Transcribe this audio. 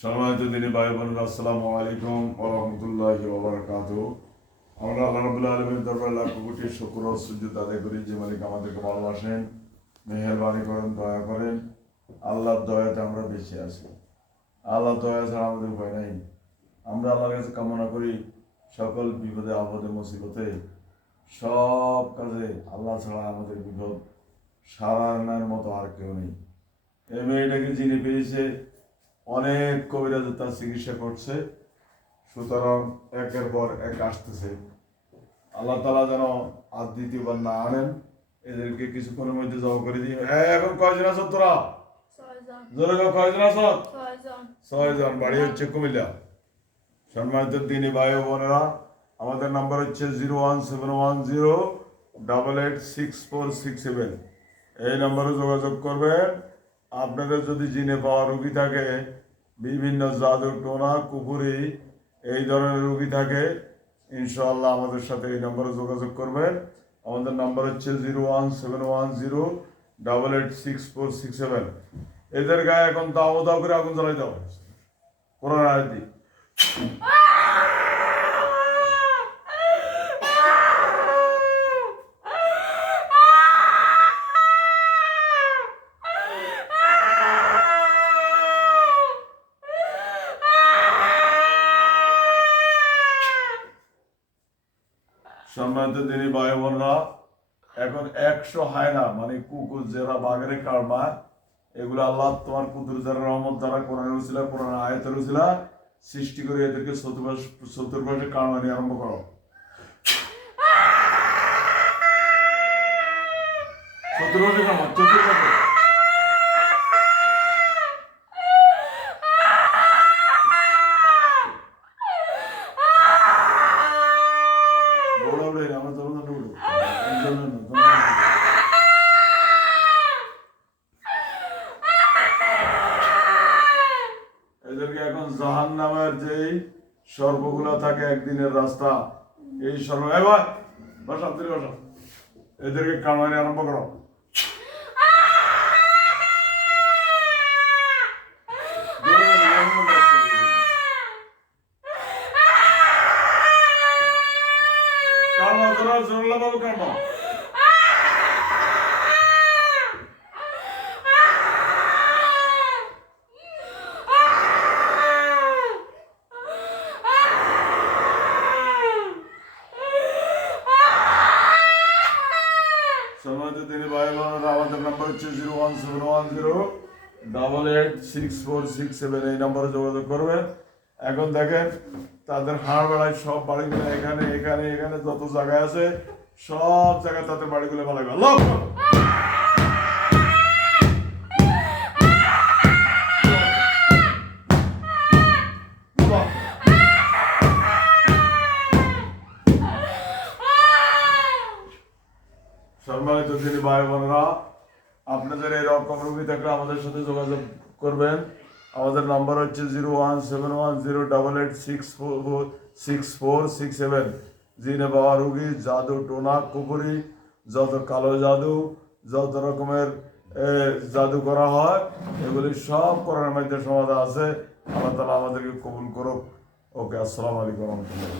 সম্মানিত দিনী ভাই বোনেরা, আসসালামু আলাইকুম ওয়া রাহমাতুল্লাহি ওয়া বারাকাতুহু। আমরা আল্লাহ রাব্বুল আলামিনের দরবারে লাখ কোটি শুকর ও সুজুদ আদায় করি যে মালিক আমাদেরকে ভালোবাসেন, মেহেরবানি করেন, দয়া করেন। আল্লাহর দয়াতে আমরা বেঁচে আছি। আল্লাহর দয়া ছাড়া আমাদের উপায় নাই। আমরা আল্লাহর কাছে কামনা করি সকল বিপদে আপদে মুসিবতে সব কাজে আল্লাহ ছাড়া আমাদের বিপদ সারানোর মতো আর কেউ নেই। এই মেয়েটাকে যিনি পেয়েছে অনেক কবিরাজ তার চিকিৎসা করছে, সুতরাং একের পর এক আসতেছে। আল্লাহ তাআলা যেন আর দ্বিতীয়বার না আনেন, এদেরকে কিছুক্ষণের মধ্যে জমা করে দিই। এখন কয়জন আছো তোরা? জোরে কয়জন আছো? 6 জন। বাড়ি হচ্ছে কুমিল্লা। সম্মানিত দিনী ভাই ও বোনেরা, আমাদের নাম্বার হচ্ছে 01710886467। এই নম্বরে যোগাযোগ করবেন। আপনাদের যদি জিনে পাওয়া রোগী থাকে, বিভিন্ন জাদু টোনা কুপুরি এই ধরনের রোগী থাকে, ইনশাআল্লাহ আমাদের সাথে এই নম্বরে যোগাযোগ করবেন। আমাদের নাম্বার হচ্ছে 01710886467। এদের গায়ে এখন দাও দাও করে আগুন জ্বালাই দাও কোরআন আয়াত দিয়ে। সম্মানিত দিনী ভাই বোনরা, এখন 100 হায়না মানে কুকুর যারা বাঘের কারমা, এগুলো আল্লাহ তোমার কুদরতের রহমত দ্বারা কোরআনের উসিলা কোরআন আয়াতের উসিলা সৃষ্টি করে এদেরকে চতুর্পাশে কারমানি আরম্ভ করো। চতুর্পাশে কারমা, চতুর্পাশে এদেরকে এখন জাহান্নামের যেই সর্বগুলা থাকে একদিনের রাস্তা, এই সর্ব এবার বসা বসা এদেরকে কামানি আরম্ভ করো। কামা তোরা জোরলা বাবু কামা। সম্মানিত দিনী ভাই বোনেরা, আমাদের নাম্বার হচ্ছে 01710886467। এই নম্বরে যোগাযোগ করবেন। এখন দেখেন তাদের হাড় বেড়ায় সব বাড়িগুলো এখানে এখানে এখানে যত জায়গায় আছে সব জায়গায় তাদের বাড়িগুলো বানাবে। আল্লাহ সম্মানিত দিনী ভাই বোনেরা, আপনাদের এরকম রোগী থাকলে আমাদের সাথে যোগাযোগ করবেন। আমাদের নাম্বার হচ্ছে 01710886467। জিনে বাবা রোগী, জাদু টোনা কুপুরি, যত কালো জাদু, যত রকমের জাদু করা হয়, এগুলি সব করার মধ্যে সমাধান আছে। আল্লাহ তাআলা আমাদেরকে কবুল করুক। ওকে, আসসালামু আলাইকুম রহমতুল্লাহ।